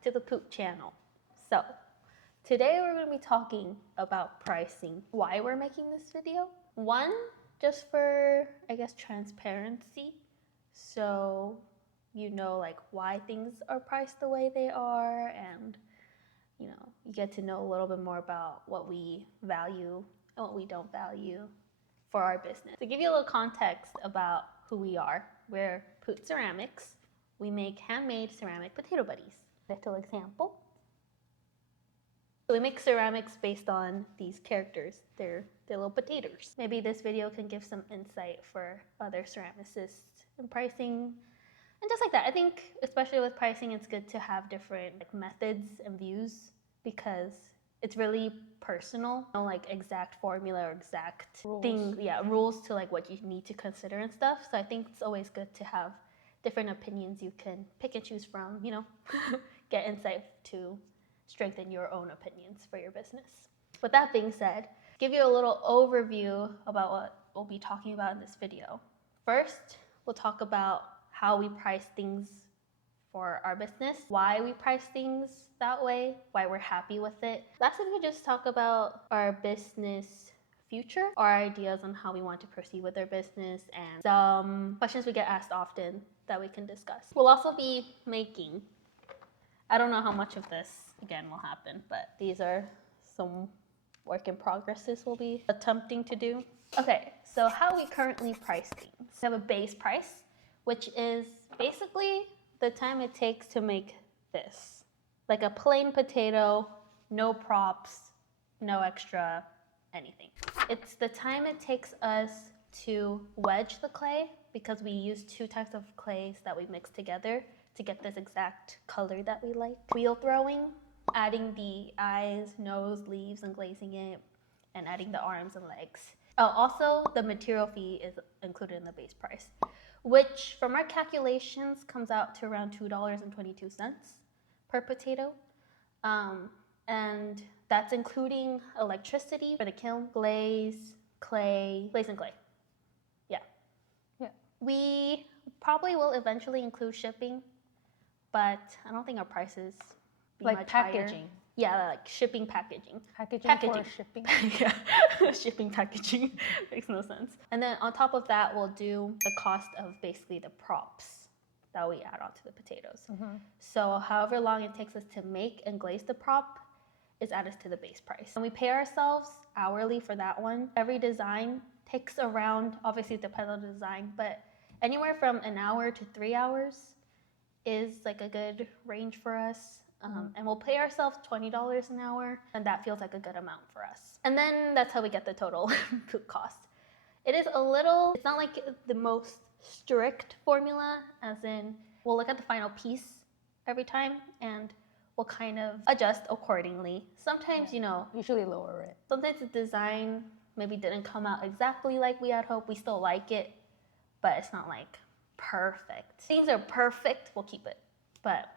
back to the Poot channel. So, today we're going to be talking about pricing. Why we're making this video? One, just for, I guess, transparency. So, you know, like why things are priced the way they are, and you know, you get to know a little bit more about what we value and what we don't value for our business. To give you a little context about who we are, we're Poot Ceramics. We make handmade ceramic potato buddies. Little example. So we make ceramics based on these characters. They're little potatoes. Maybe this video can give some insight for other ceramicists in pricing and just like that. I think especially with pricing, it's good to have different methods and views because it's really personal. No like exact formula or exact thing, rules to like what you need to consider and stuff. So I think it's always good to have different opinions you can pick and choose from, you know, get insight to strengthen your own opinions for your business. With that being said, give you a little overview about what we'll be talking about in this video. First, we'll talk about how we price things for our business, why we price things that way, why we're happy with it. Lastly, we just talk about our business future, our ideas on how we want to proceed with our business, and some questions we get asked often that we can discuss. We'll also be making, I don't know how much of this again will happen, but these are some work in progresses we'll be attempting to do. Okay, so how we currently price things. We have a base price, which is basically the time it takes to make this. Like a plain potato, no props, no extra anything. It's the time it takes us to wedge the clay because we use two types of clays that we mix together to get this exact color that we like. Wheel throwing, adding the eyes, nose, leaves, and glazing it, and adding the arms and legs. Oh, also the material fee is included in the base price, which from our calculations comes out to around $2.22 per potato. And that's including electricity for the kiln, glaze and clay. Yeah. We probably will eventually include shipping, but I don't think our prices be like much packaging. higher. Yeah, like shipping, packaging. For shipping. Yeah, shipping, packaging makes no sense. And then on top of that, we'll do the cost of basically the props that we add onto the potatoes. So however long it takes us to make and glaze the prop is added to the base price. And we pay ourselves hourly for that one. Every design takes around, obviously it depends on the design, but anywhere from an hour to 3 hours is like a good range for us. And we'll pay ourselves $20 an hour, and that feels like a good amount for us. And then that's how we get the total Poot cost. It is a little, it's not like the most strict formula, as in we'll look at the final piece every time and we'll kind of adjust accordingly. Sometimes, you know, Usually lower it. sometimes the design maybe didn't come out exactly like we had hoped. We still like it, but it's not like perfect. Things are perfect, we'll keep it, but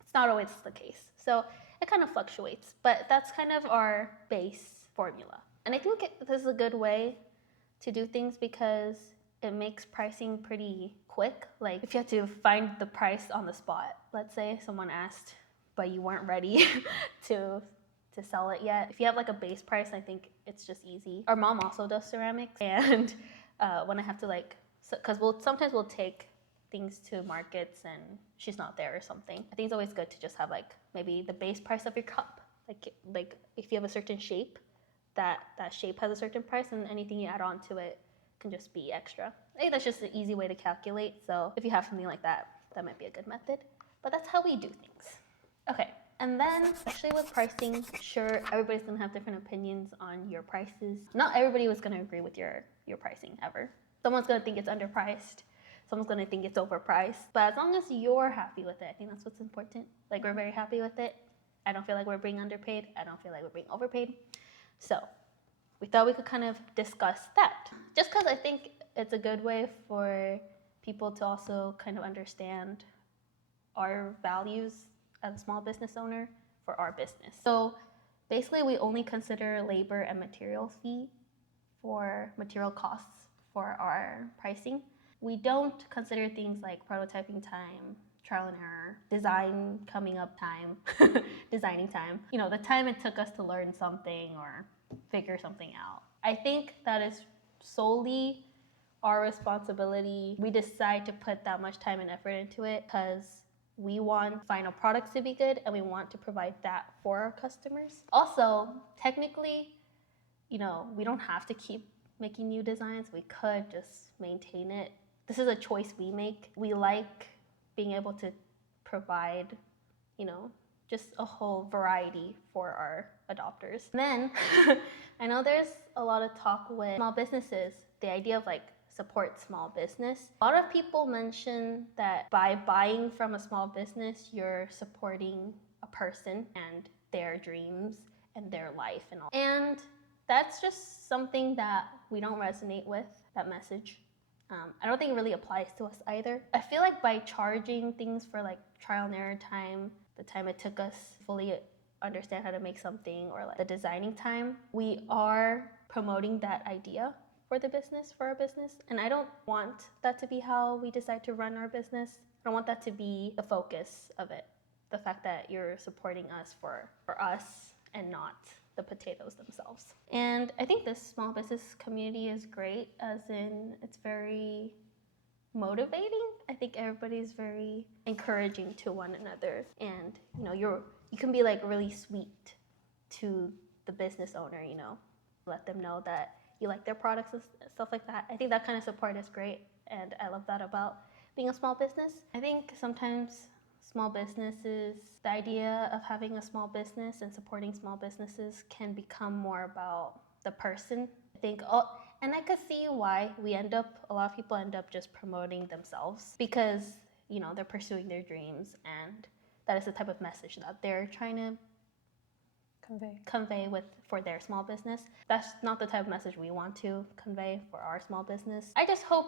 it's not always the case. So it kind of fluctuates, but that's kind of our base formula. And I think this is a good way to do things because it makes pricing pretty quick. Like if you have to find the price on the spot, let's say someone asked, but you weren't ready to sell it yet. If you have like a base price, I think it's just easy. Our mom also does ceramics, and when I have to like, because sometimes we'll take things to markets and she's not there or something. I think it's always good to just have like maybe the base price of your cup. Like if you have a certain shape, that shape has a certain price, and anything you add on to it can just be extra. I think that's just an easy way to calculate. So if you have something like that, that might be a good method. But that's how we do things. Okay, and then especially with pricing, sure, everybody's gonna have different opinions on your prices. Not everybody was gonna agree with your pricing ever. Someone's gonna think it's underpriced. Someone's gonna think it's overpriced. But as long as you're happy with it, I think that's what's important. Like we're very happy with it. I don't feel like we're being underpaid. I don't feel like we're being overpaid. So we thought we could kind of discuss that. Just because I think it's a good way for people to also kind of understand our values as a small business owner for our business. So basically we only consider labor and material fee for material costs for our pricing. We don't consider things like prototyping time, trial and error, design coming up time, designing time, the time it took us to learn something or figure something out. I think that is solely our responsibility. We decide to put that much time and effort into it because we want final products to be good and we want to provide that for our customers. Also, technically, we don't have to keep making new designs. We could just maintain it. This is a choice we make. We like being able to provide, just a whole variety for our adopters. And then I know there's a lot of talk with small businesses, the idea of support small business. A lot of people mention that by buying from a small business, you're supporting a person and their dreams and their life and all. And that's just something that we don't resonate with, that message. I don't think it really applies to us either. I feel like by charging things for trial and error time, the time it took us to fully understand how to make something, or the designing time, we are promoting that idea for our business. And I don't want that to be how we decide to run our business. I want that to be the focus of it. The fact that you're supporting us for us and not the potatoes themselves. And I think this small business community is great, as in it's very motivating. I think everybody's very encouraging to one another, and you can be really sweet to the business owner, let them know that you like their products and stuff like that. I think that kind of support is great, and I love that about being a small business. I think sometimes small businesses, the idea of having a small business and supporting small businesses can become more about the person. I think, and I could see why a lot of people end up just promoting themselves because, they're pursuing their dreams, and that is the type of message that they're trying to convey for their small business. That's not the type of message we want to convey for our small business. I just hope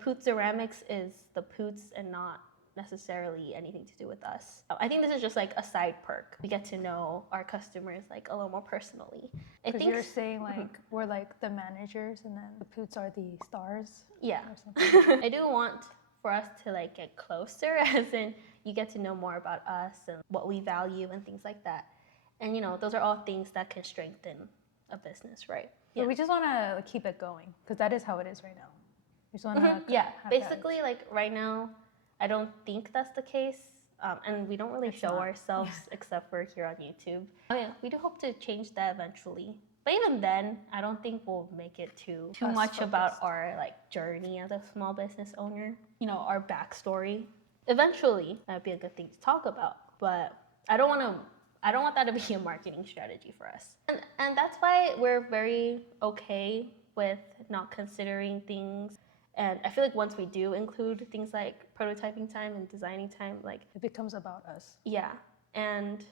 Poot Ceramics is the Poots and not necessarily anything to do with us. I think this is just a side perk. We get to know our customers a little more personally. I think you're saying we're the managers and then the Poots are the stars. Yeah. Or something. I do want for us to get closer, as in you get to know more about us and what we value and things like that. And those are all things that can strengthen a business, right? Yeah. But we just want to keep it going because that is how it is right now. We just want to yeah. Basically, right now, I don't think that's the case, and we don't really show ourselves except for here on YouTube. Oh yeah, we do hope to change that eventually. But even then, I don't think we'll make it too much focused about our journey as a small business owner. Our backstory. Eventually, that'd be a good thing to talk about. But I don't want that to be a marketing strategy for us. And that's why we're very okay with not considering things. And I feel once we do include things like prototyping time and designing time, it becomes about us. Yeah, and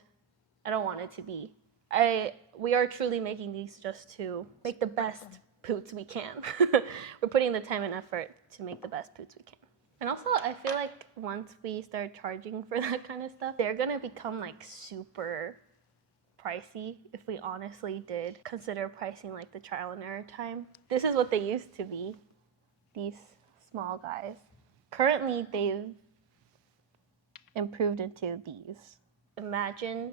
I don't want it to be. We are truly making these just to make the best Poots we can. We're putting the time and effort to make the best Poots we can. And also, I feel once we start charging for that kind of stuff, they're gonna become super pricey if we honestly did consider pricing the trial and error time. This is what they used to be. These small guys. Currently, they've improved into these. Imagine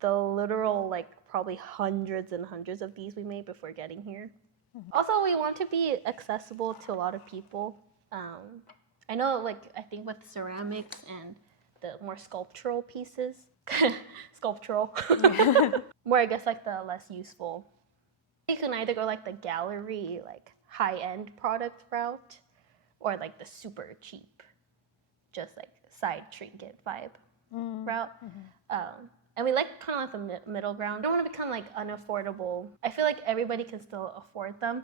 the literal, probably hundreds and hundreds of these we made before getting here. Mm-hmm. Also, we want to be accessible to a lot of people. I know, I think with ceramics and the more sculptural pieces, more, I guess, the less useful. You can either go the gallery, high-end product route, or the super cheap, just side trinket vibe route. Mm-hmm. And we kind of the middle ground. We don't want to become unaffordable. I feel everybody can still afford them,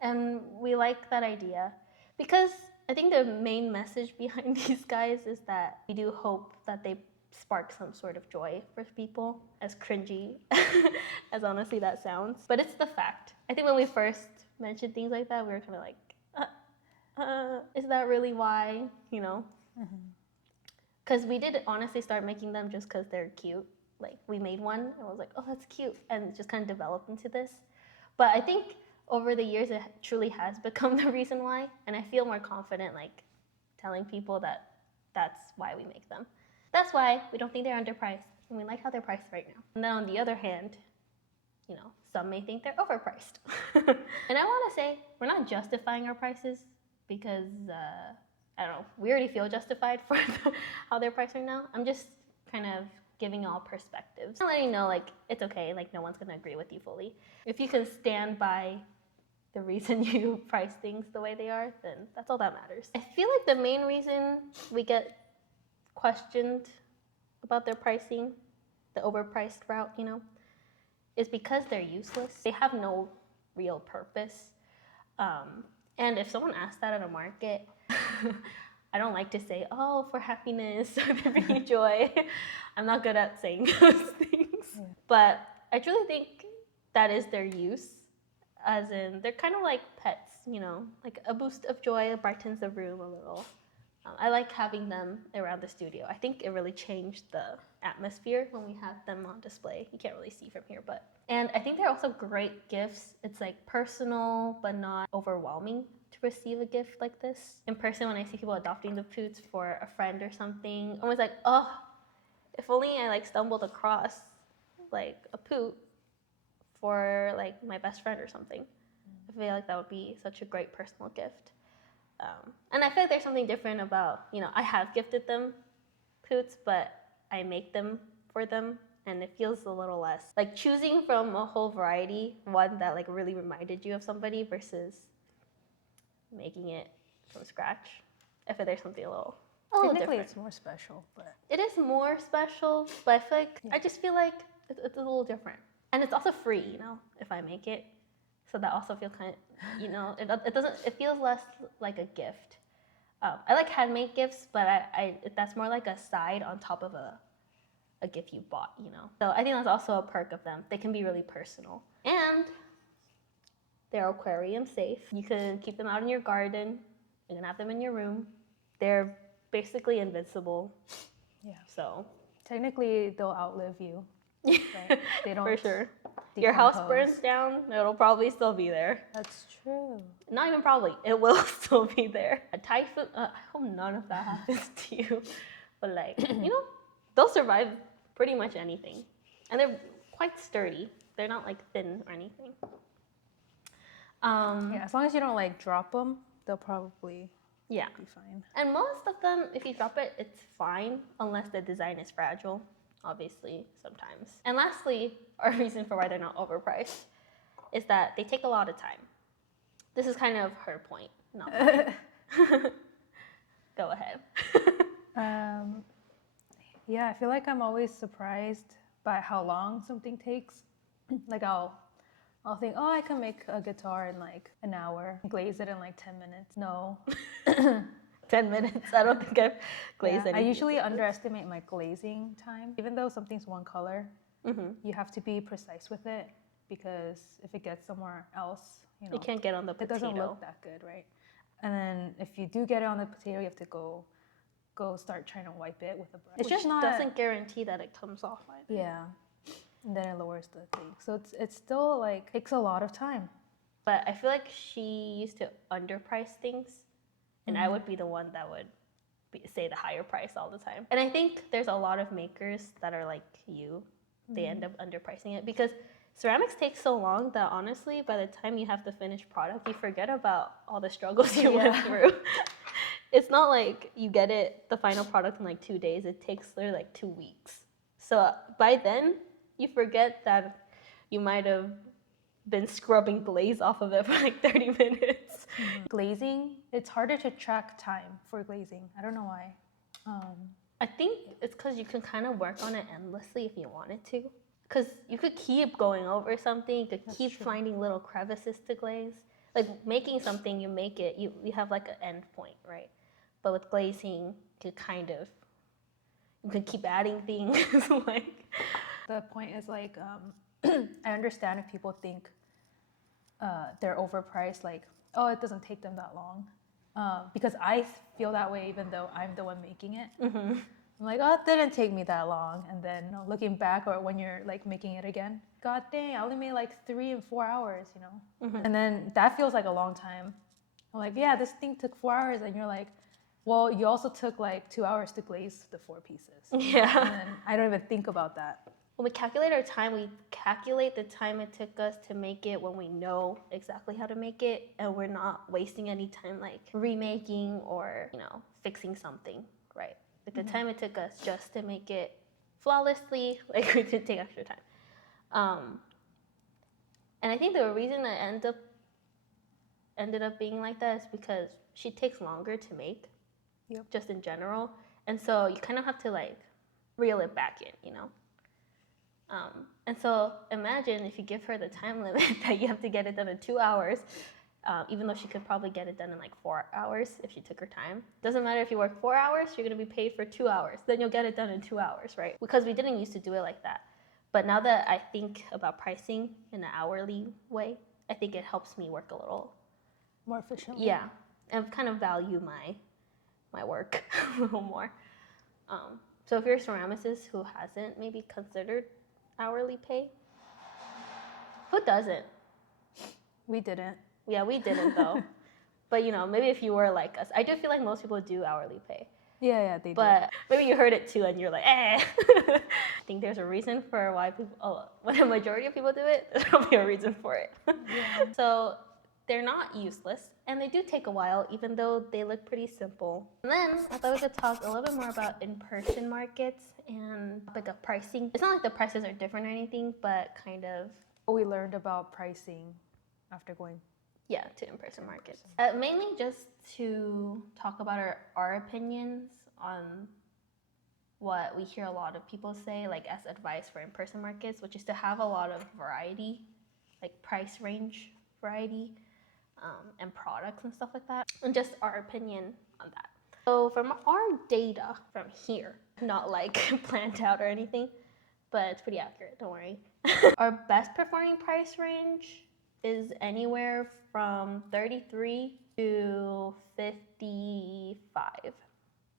and we like that idea because I think the main message behind these guys is that we do hope that they spark some sort of joy for people, as cringy as honestly that sounds. But it's the fact. I think when we first mentioned things like that, we were kind of is that really why? Because we did honestly start making them just because they're cute. We made one and was oh, that's cute, and it just kind of developed into this. But I think over the years, it truly has become the reason why, and I feel more confident telling people that That's why we make them. That's why we don't think they're underpriced, and we like how they're priced right now. And then on the other hand, some may think they're overpriced. And I want to say, we're not justifying our prices because, I don't know, we already feel justified for how they're priced right now. I'm just kind of giving all perspectives and letting you know, like, it's okay, like, no one's going to agree with you fully. If you can stand by the reason you price things the way they are, then that's all that matters. I feel like the main reason we get questioned about their pricing, the overpriced route, is because they're useless. They have no real purpose. And if someone asks that at a market, I don't like to say, oh, for happiness, or to bring you joy. I'm not good at saying those things. Yeah. But I truly think that is their use, as in they're kind of like pets, like a boost of joy brightens the room a little. I like having them around the studio. I think it really changed the atmosphere when we had them on display. You can't really see from here, and I think they're also great gifts. It's like personal, but not overwhelming to receive a gift like this. In person, when I see people adopting the Poots for a friend or something, I'm always like, oh, if only I like stumbled across like a Poot for like my best friend or something. I feel like that would be such a great personal gift. And I feel like there's something different about, I have gifted them Poots, but I make them for them, and it feels a little less like choosing from a whole variety, one that like really reminded you of somebody versus making it from scratch. I feel there's something a little Technically, different. it's more special, but it is more special. But I feel like I just feel like it's a little different, and it's also free, if I make it. So that also feels kind of, it feels less like a gift. I like handmade gifts, but that's more like a side on top of a gift you bought, So I think that's also a perk of them. They can be really personal. And they're aquarium safe. You can keep them out in your garden. You can have them in your room. They're basically invincible. Yeah. So technically, they'll outlive you. Right? They don't. For sure. Decompose. Your house burns down, it'll probably still be there. That's true. Not even probably, it will still be there. A typhoon, I hope none of that happens to you. But like, they'll survive pretty much anything. And they're quite sturdy. They're not like thin or anything. Yeah, as long as you don't like drop them, they'll probably be fine. And most of them, if you drop it, it's fine unless the design is fragile. Obviously, sometimes. And lastly, our reason for why they're not overpriced is that they take a lot of time. This is kind of her point, not mine. Go ahead. Yeah, I feel like I'm always surprised by how long something takes. Like I'll think, oh, I can make a guitar in like an hour, glaze it in like 10 minutes. No. 10 minutes. I don't think I've glazed anything. I usually underestimate my glazing time. Even though something's one color, you have to be precise with it, because if it gets somewhere else, you can't get on the potato. It doesn't look that good, right? And then if you do get it on the potato, you have to go start trying to wipe it with a brush. It just doesn't guarantee that it comes off either. Yeah. And then it lowers the thing. So it's still like takes a lot of time. But I feel like she used to underprice things. And I would be the one that would say the higher price all the time. And I think there's a lot of makers that are like you. They end up underpricing it because ceramics take so long that honestly, by the time you have the finished product, you forget about all the struggles you went through. It's not like you get the final product in like 2 days. It takes literally like 2 weeks. So by then, you forget that you might have been scrubbing glaze off of it for like 30 minutes. Glazing, it's harder to track time for glazing. I don't know why. I think it's because you can kind of work on it endlessly if you wanted to. Because you could keep going over something, you could keep finding little crevices to glaze. Like making something, you make it, you have like an end point, right? But with glazing, you can keep adding things. Like the point is like, I understand if people think they're overpriced, like, oh, it doesn't take them that long. Because I feel that way even though I'm the one making it. I'm like, oh, it didn't take me that long. And then looking back, or when you're like making it again, god dang, I only made like 3 and 4 hours, And then that feels like a long time. I'm like, yeah, this thing took 4 hours. And you're like, Well, you also took like 2 hours to glaze the 4 pieces. Yeah. And I don't even think about that. When we calculate our time, we calculate the time it took us to make it when we know exactly how to make it, and we're not wasting any time like remaking or, you know, fixing something, right? Like the time it took us just to make it flawlessly, like we did take extra time. And I think the reason that ended up being like that is because she takes longer to make, just in general, and so you kind of have to like reel it back in, you know. And so imagine if you give her the time limit that you have to get it done in 2 hours, even though she could probably get it done in like 4 hours if she took her time. Doesn't matter if you work 4 hours, you're gonna be paid for 2 hours. Then you'll get it done in 2 hours, right? Because we didn't used to do it like that. But now that I think about pricing in an hourly way, I think it helps me work a little more efficiently. Yeah, and kind of value my work a little more. So if you're a ceramicist who hasn't maybe considered hourly pay, who doesn't? We didn't. Yeah, we didn't though. But you know, maybe if you were like us, I do feel like most people do hourly pay. Yeah, they do. But maybe you heard it too and you're like, eh. I think there's a reason for why people, when a majority of people do it, there's probably a reason for it. Yeah. So they're not useless, and they do take a while, even though they look pretty simple. And then I thought we could talk a little bit more about in-person markets and like a pricing. It's not like the prices are different or anything, but kind of. We learned about pricing after going. Yeah, to in-person markets. Mainly just to talk about our opinions on what we hear a lot of people say, like as advice for in-person markets, which is to have a lot of variety, like price range variety. And products and stuff like that, and just our opinion on that. So from our data from here, not like planned out or anything, but it's pretty accurate, don't worry. Our best performing price range is anywhere from 33 to 55,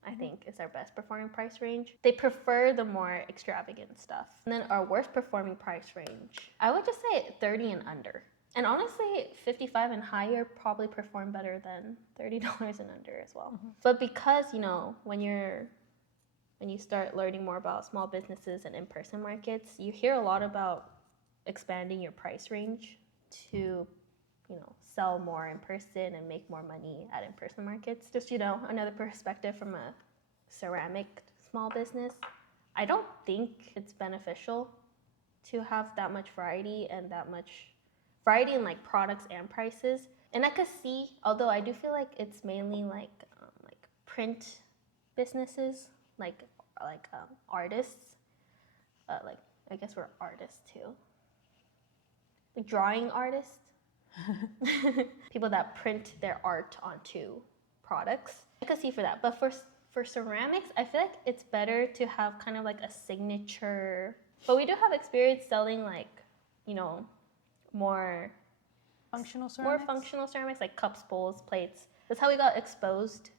I think is our best performing price range. They prefer the more extravagant stuff. And then our worst performing price range, I would just say 30 and under. And honestly, 55 and higher probably perform better than $30 and under as well. But because, you know, when you start learning more about small businesses and in-person markets, you hear a lot about expanding your price range to, you know, sell more in person and make more money at in-person markets. Just, you know, another perspective from a ceramic small business. I don't think it's beneficial to have that much variety and that much variety in like products and prices. And I could see, although I do feel like it's mainly like print businesses, like artists. Like I guess we're artists too. Like drawing artists, people that print their art onto products. I could see for that, but for ceramics, I feel like it's better to have kind of like a signature. But we do have experience selling like, you know, more functional ceramics like cups, bowls, plates. That's how we got exposed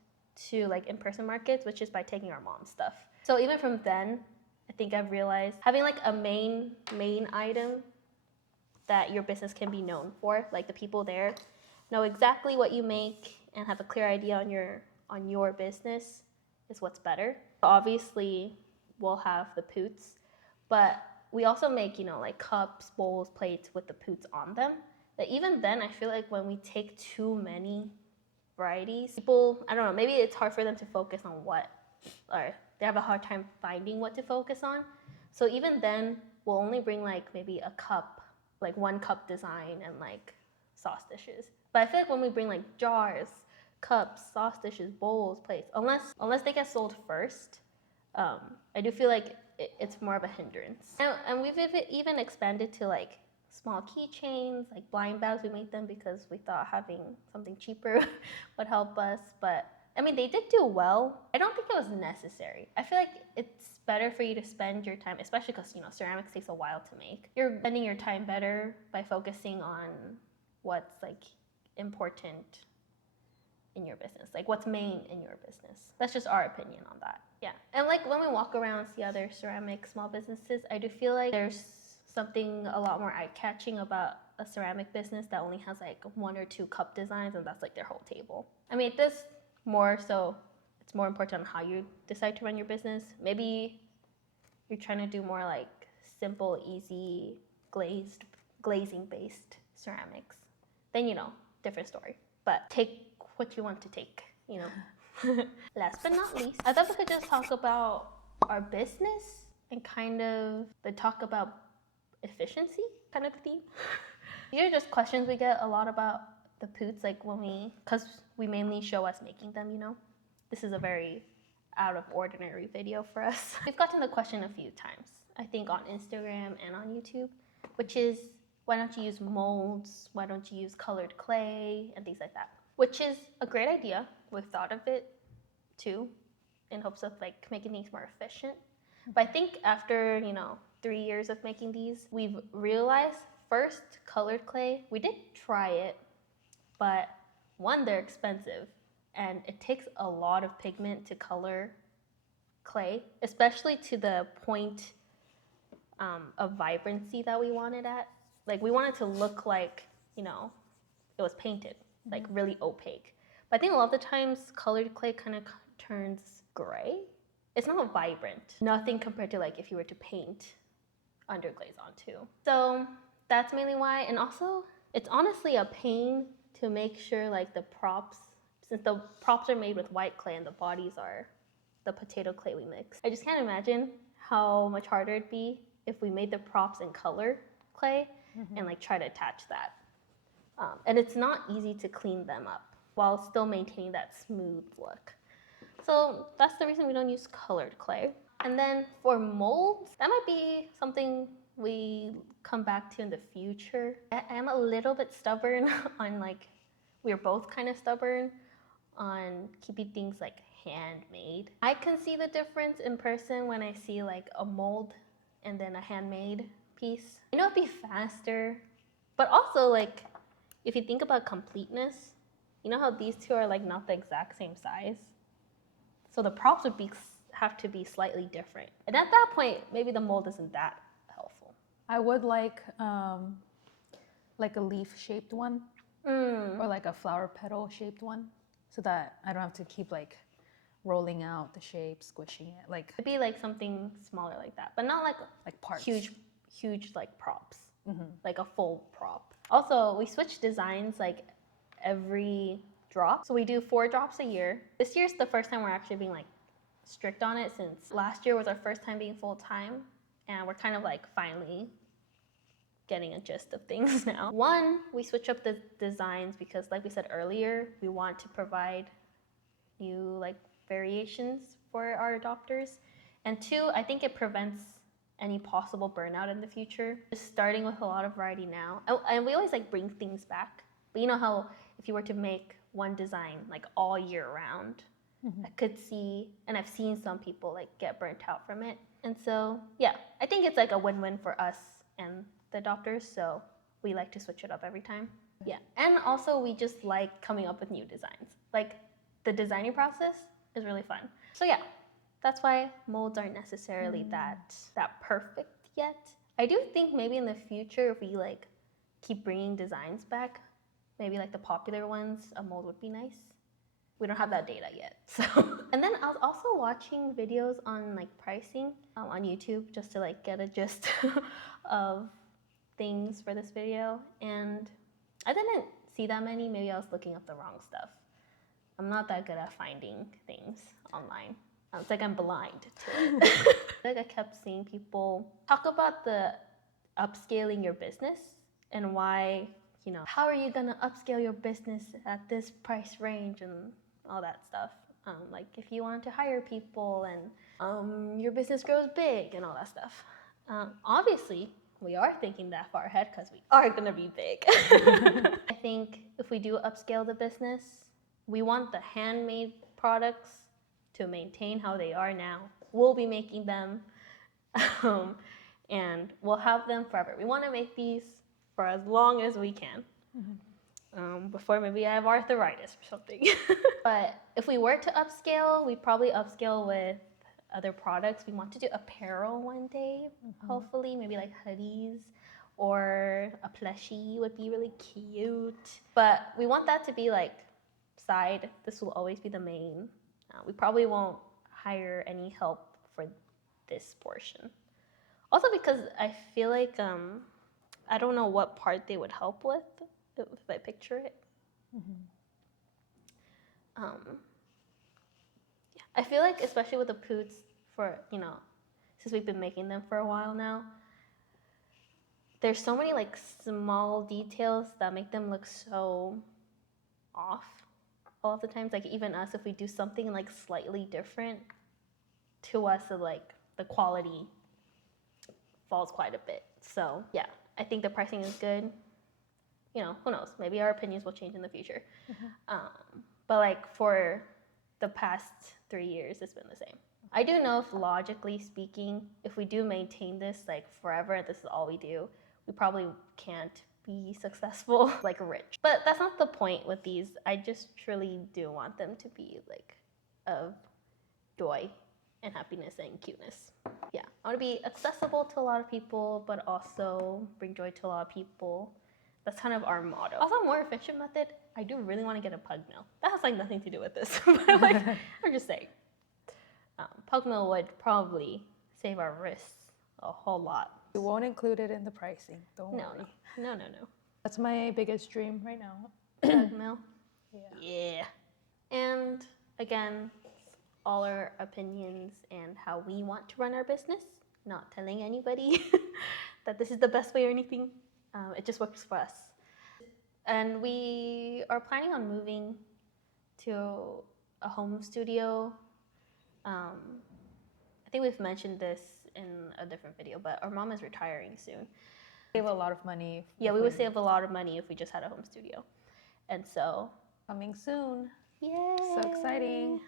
to like in-person markets, which is by taking our mom's stuff. So even from then, I think I've realized having like a main item that your business can be known for, like the people there know exactly what you make and have a clear idea on your business is what's better. Obviously, we'll have the Poots, but we also make, you know, like cups, bowls, plates with the Poots on them. But even then, I feel like when we take too many varieties, people, I don't know, maybe it's hard for them to focus on what, or they have a hard time finding what to focus on. So even then, we'll only bring like maybe a cup, like one cup design and like sauce dishes. But I feel like when we bring like jars, cups, sauce dishes, bowls, plates, unless they get sold first, I do feel like it's more of a hindrance. And we've even expanded to like small keychains, like blind bags. We made them because we thought having something cheaper would help us. But I mean, they did do well. I don't think it was necessary. I feel like it's better for you to spend your time, especially because, you know, ceramics takes a while to make. You're spending your time better by focusing on what's like important in your business, like what's main in your business. That's just our opinion on that. Yeah. And like when we walk around and see other ceramic small businesses, I do feel like there's something a lot more eye-catching about a ceramic business that only has like 1 or 2 cup designs and that's like their whole table. I mean, this more so it's more important on how you decide to run your business. Maybe you're trying to do more like simple, easy, glazing based ceramics. Then, you know, different story. But take what you want to take, you know. Last but not least, I thought we could just talk about our business and kind of talk about efficiency kind of theme. These are just questions we get a lot about the Poots, like because we mainly show us making them, you know. This is a very out of ordinary video for us. We've gotten the question a few times, I think on Instagram and on YouTube, which is, why don't you use molds? Why don't you use colored clay and things like that? Which is a great idea. We've thought of it too, in hopes of like making things more efficient. But I think after, you know, 3 years of making these, we've realized first, colored clay, we did try it, but one, they're expensive, and it takes a lot of pigment to color clay, especially to the point of vibrancy that we wanted at. Like, we wanted to look like, you know, it was painted, like really opaque. But I think a lot of the times colored clay kind of turns gray. It's not vibrant. Nothing compared to like if you were to paint underglaze onto. So that's mainly why. And also, it's honestly a pain to make sure like the props, since the props are made with white clay and the bodies are the potato clay we mix. I just can't imagine how much harder it'd be if we made the props in color clay and like try to attach that. And it's not easy to clean them up while still maintaining that smooth look. So that's the reason we don't use colored clay. And then for molds, that might be something we come back to in the future. I am a little bit stubborn on like, we're both kind of stubborn on keeping things like handmade. I can see the difference in person when I see like a mold and then a handmade piece. I know it'd be faster, but also like, if you think about completeness, you know how these two are like not the exact same size? So the props would have to be slightly different. And at that point, maybe the mold isn't that helpful. I would like a leaf-shaped one, or like a flower petal-shaped one, so that I don't have to keep like rolling out the shape, squishing it. Like it'd be like something smaller like that, but not like parts. Huge like props, like a full prop. Also, we switch designs like every drop. So we do 4 drops a year. This year's the first time we're actually being like strict on it, since last year was our first time being full time, and we're kind of like finally getting a gist of things now. One, we switch up the designs because like we said earlier, we want to provide new like variations for our adopters. And 2, I think it prevents any possible burnout in the future. Just starting with a lot of variety now. And we always like bring things back. But you know how if you were to make one design like all year round, I could see, and I've seen some people like get burnt out from it. And so, yeah, I think it's like a win-win for us and the adopters. So we like to switch it up every time. Yeah, and also we just like coming up with new designs. Like the designing process is really fun. So yeah, that's why molds aren't necessarily that perfect yet. I do think maybe in the future, if we like keep bringing designs back, maybe like the popular ones, a mold would be nice. We don't have that data yet. So, and then I was also watching videos on like pricing on YouTube just to like get a gist of things for this video, and I didn't see that many. Maybe I was looking up the wrong stuff. I'm not that good at finding things online. It's like I'm blind to it. Like I kept seeing people talk about the upscaling your business and why, you know, how are you gonna upscale your business at this price range and all that stuff. Like if you want to hire people and your business grows big and all that stuff. Obviously, we are thinking that far ahead because we are gonna be big. I think if we do upscale the business, we want the handmade products to maintain how they are now. We'll be making them and we'll have them forever. We want to make these for as long as we can. Before maybe I have arthritis or something. But if we were to upscale, we'd probably upscale with other products. We want to do apparel one day, hopefully, maybe like hoodies or a plushie would be really cute. But we want that to be like side. This will always be the main We probably won't hire any help for this portion. Also because I feel like I don't know what part they would help with if I picture it. Yeah, I feel like especially with the Poots, for since we've been making them for a while now, there's so many like small details that make them look so off all of the times. Like even us, if we do something like slightly different, to us like the quality falls quite a bit. So yeah, I think the pricing is good. Who knows? Maybe our opinions will change in the future. But like for the past 3 years, it's been the same. I do know if logically speaking, if we do maintain this like forever and this is all we do, we probably can't be successful, like rich. But that's not the point with these. I just truly do want them to be like of joy and happiness and cuteness. Yeah, I want to be accessible to a lot of people, but also bring joy to a lot of people. That's kind of our motto. Also, more efficient method, I do really want to get a pug mill. That has like nothing to do with this, but like, I'm just saying. Pug mill would probably save our wrists a whole lot. We won't include it in the pricing, don't worry. No. That's my biggest dream right now. Pug mill? Yeah. And again, all our opinions and how we want to run our business, not telling anybody that this is the best way or anything. It just works for us. And we are planning on moving to a home studio. I think we've mentioned this in a different video, but our mom is retiring soon. Save a lot of money. Yeah, we would save a lot of money if we just had a home studio. And so, coming soon. Yay! So exciting.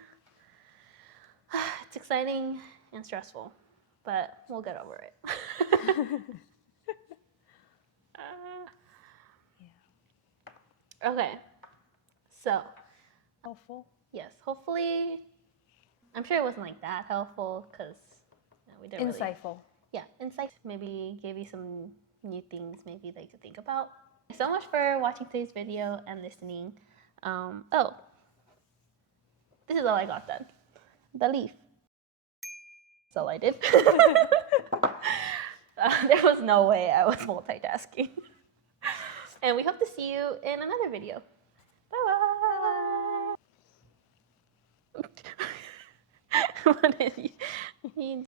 It's exciting and stressful, but we'll get over it. Okay, so Helpful. yes, hopefully, I'm sure it wasn't like that helpful because we didn't Insightful. Insight. Maybe gave you some new things maybe that you could think about. Thanks so much for watching today's video and listening. Oh, this is all I got done. The leaf. That's all I did. There was no way I was multitasking. And we hope to see you in another video. Bye-bye. What did you